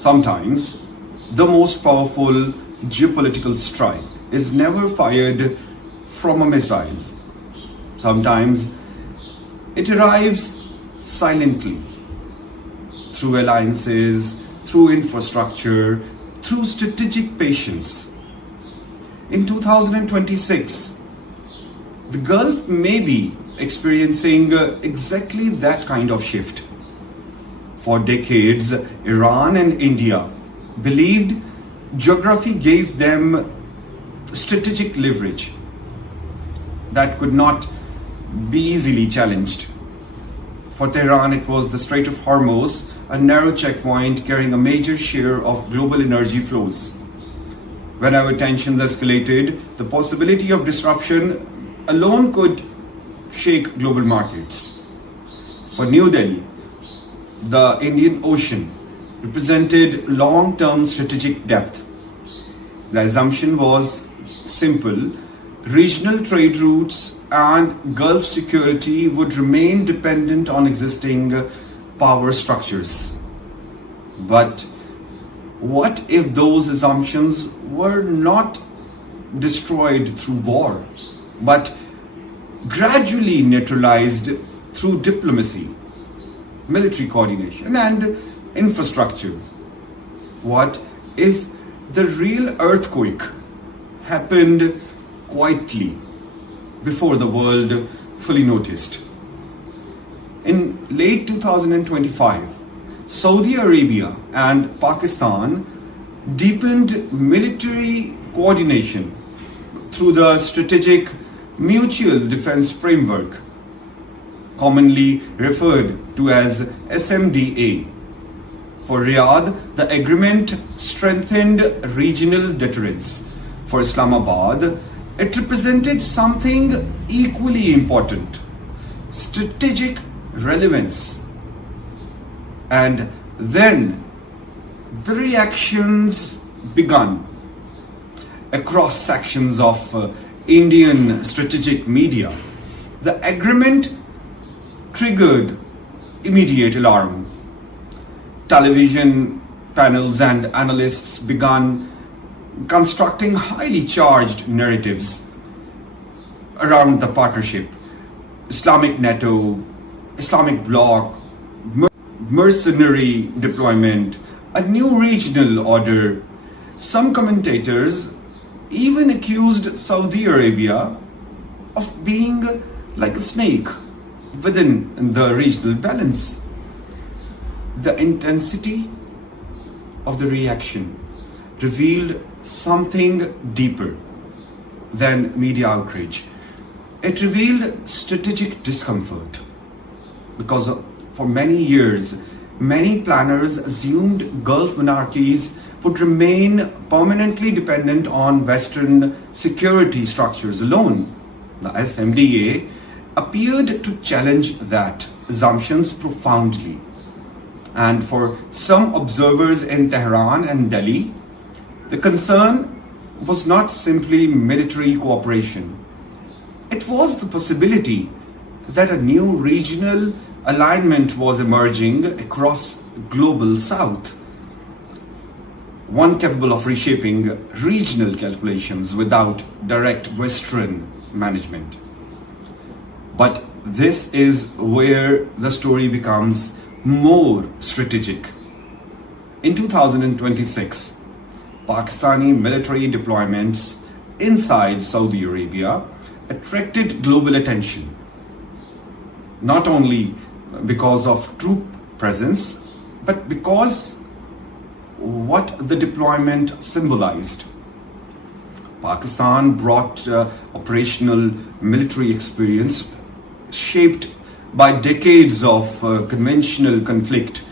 Sometimes the most powerful geopolitical strike is never fired from a missile. Sometimes it arrives silently through alliances, through infrastructure, through strategic patience. In 2026, the Gulf may be experiencing exactly that kind of shift. For decades, Iran and India believed geography gave them strategic leverage that could not be easily challenged. For Tehran, it was the Strait of Hormuz, a narrow checkpoint carrying a major share of global energy flows. Whenever tensions escalated, the possibility of disruption alone could shake global markets. For New Delhi, the Indian Ocean represented long-term strategic depth. The assumption was simple: regional trade routes and Gulf security would remain dependent on existing power structures. But what if those assumptions were not destroyed through war, but gradually neutralized through diplomacy, military coordination, and infrastructure? What if the real earthquake happened quietly before the world fully noticed? In late 2025, Saudi Arabia and Pakistan deepened military coordination through the Strategic Mutual Defense Framework, commonly referred to as SMDA. For Riyadh, the agreement strengthened regional deterrence. For Islamabad, it represented something equally important: strategic relevance. And then the reactions began across sections of Indian strategic media. The agreement triggered immediate alarm. Television panels and analysts began constructing highly charged narratives around the partnership: Islamic NATO, Islamic Bloc, mercenary deployment, a new regional order. Some commentators even accused Saudi Arabia of being like a snake within the regional balance. The intensity of the reaction revealed something deeper than media outrage. It revealed strategic discomfort, because for many years, many planners assumed Gulf monarchies would remain permanently dependent on Western security structures alone. The SMDA appeared to challenge that assumptions profoundly. And for some observers in Tehran and Delhi, the concern was not simply military cooperation. It was the possibility that a new regional alignment was emerging across global South, one capable of reshaping regional calculations without direct Western management. But this is where the story becomes more strategic. In 2026, Pakistani military deployments inside Saudi Arabia attracted global attention, not only because of troop presence, but because what the deployment symbolized. Pakistan brought operational military experience shaped by decades of conventional conflict,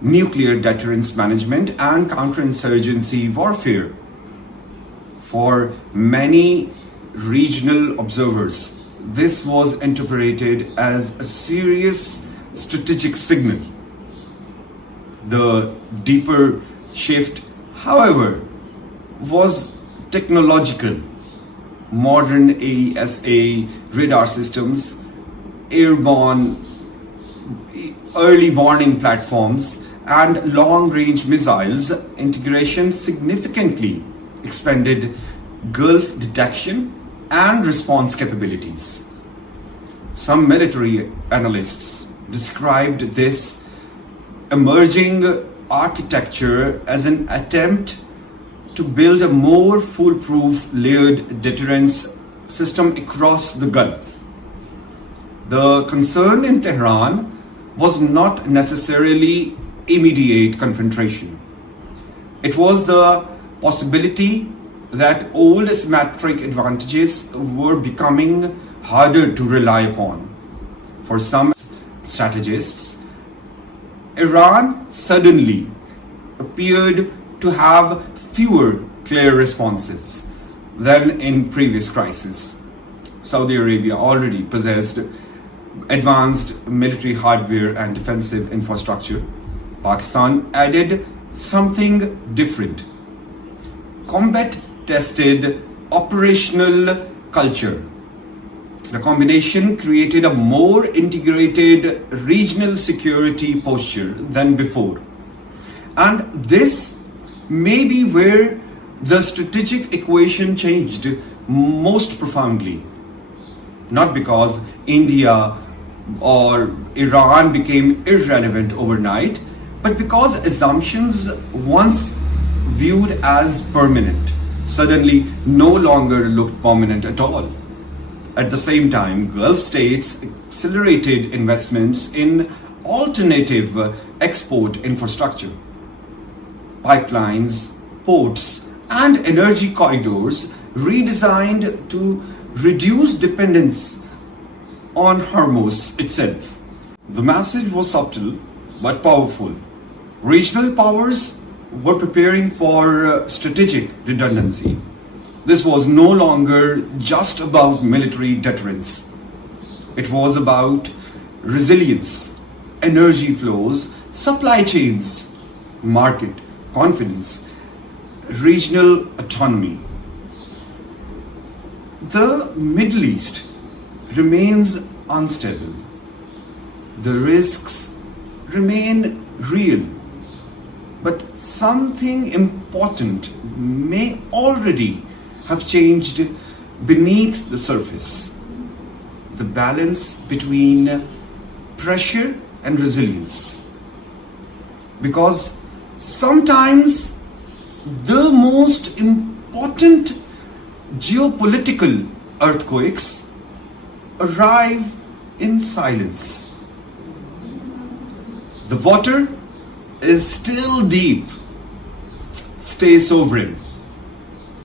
nuclear deterrence management, and counterinsurgency warfare. For many regional observers, this was interpreted as a serious strategic signal. The deeper shift, however, was technological. Modern AESA radar systems, airborne early warning platforms, and long-range missiles integration significantly expanded Gulf detection and response capabilities. Some military analysts described this emerging architecture as an attempt to build a more foolproof layered deterrence system across the Gulf. The concern in Tehran was not necessarily immediate confrontation. It was the possibility that old asymmetric advantages were becoming harder to rely upon. For some strategists, Iran suddenly appeared to have fewer clear responses than in previous crises. Saudi Arabia already possessed advanced military hardware and defensive infrastructure. Pakistan added something different: combat tested operational culture. The combination created a more integrated regional security posture than before. And this may be where the strategic equation changed most profoundly. Not because India or Iran became irrelevant overnight, but because assumptions once viewed as permanent suddenly no longer looked permanent at all. At the same time, Gulf states accelerated investments in alternative export infrastructure. Pipelines, ports, and energy corridors redesigned to reduce dependence on Hormuz itself. The message was subtle but powerful. Regional powers were preparing for strategic redundancy. This was no longer just about military deterrence. It was about resilience, energy flows, supply chains, market confidence, regional autonomy. The Middle East remains unstable. The risks remain real. But something important may already have changed beneath the surface. The balance between pressure and resilience. Because sometimes the most important geopolitical earthquakes arrive in silence. The water is still deep. Stay sovereign.